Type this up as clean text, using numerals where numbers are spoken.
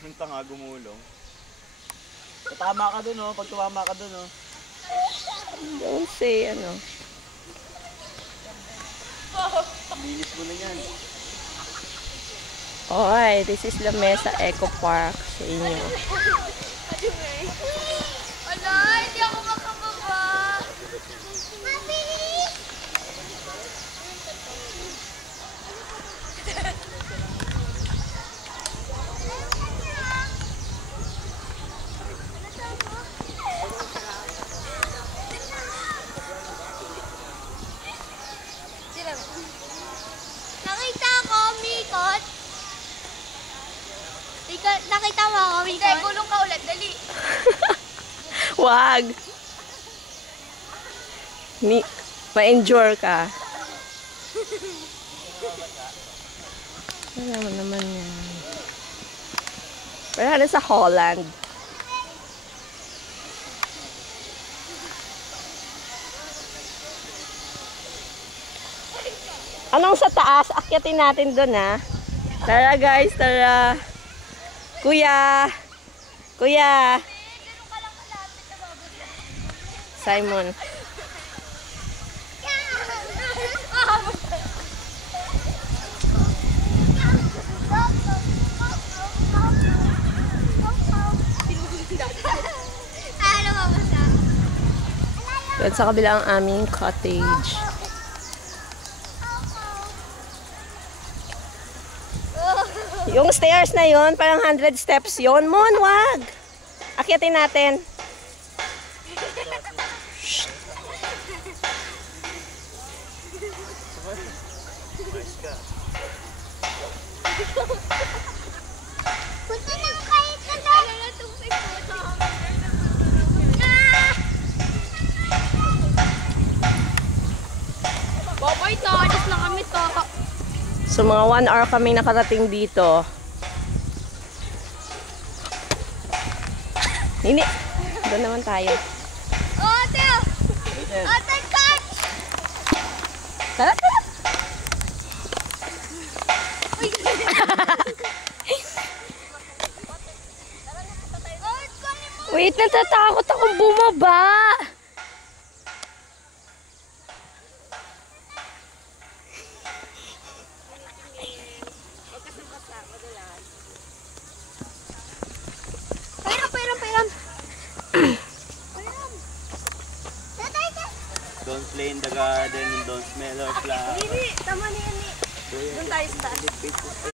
Punta nga gumulong. Tama ka dun, oh. Pag tumama ka dun, oh. Don't say, ano. Linis mo na yan. Okay, this is La Mesa Eco Park sa inyo. Ala, hindi ako makababa. Mabilis! Nakita ko, Mikot. Nakita mo ako, Mikot? Hindi, gulong ka ulit. Dali. Wag! Ma-endure ka. Wala naman yan. Wala na sa Holland. Anong sa taas? Akyatin natin doon, ha? Tara, guys, tara. Kuya! Kuya! Simon. Doon sa kabila ang aming cottage. Yung stairs na yon, parang 100 steps yon. Mon, wag! Akyatin natin. Punta na kayo ka doon. Babay to, alis na kami to. So mga 1 hour kami nakarating dito. Nini, doon naman tayo. Ate! Ate, catch! Tara, tara. Wait, natatakot akong bumaba. Don't play in the garden and don't smell our flowers. Tama na yan eh. Doon tayo sa taas.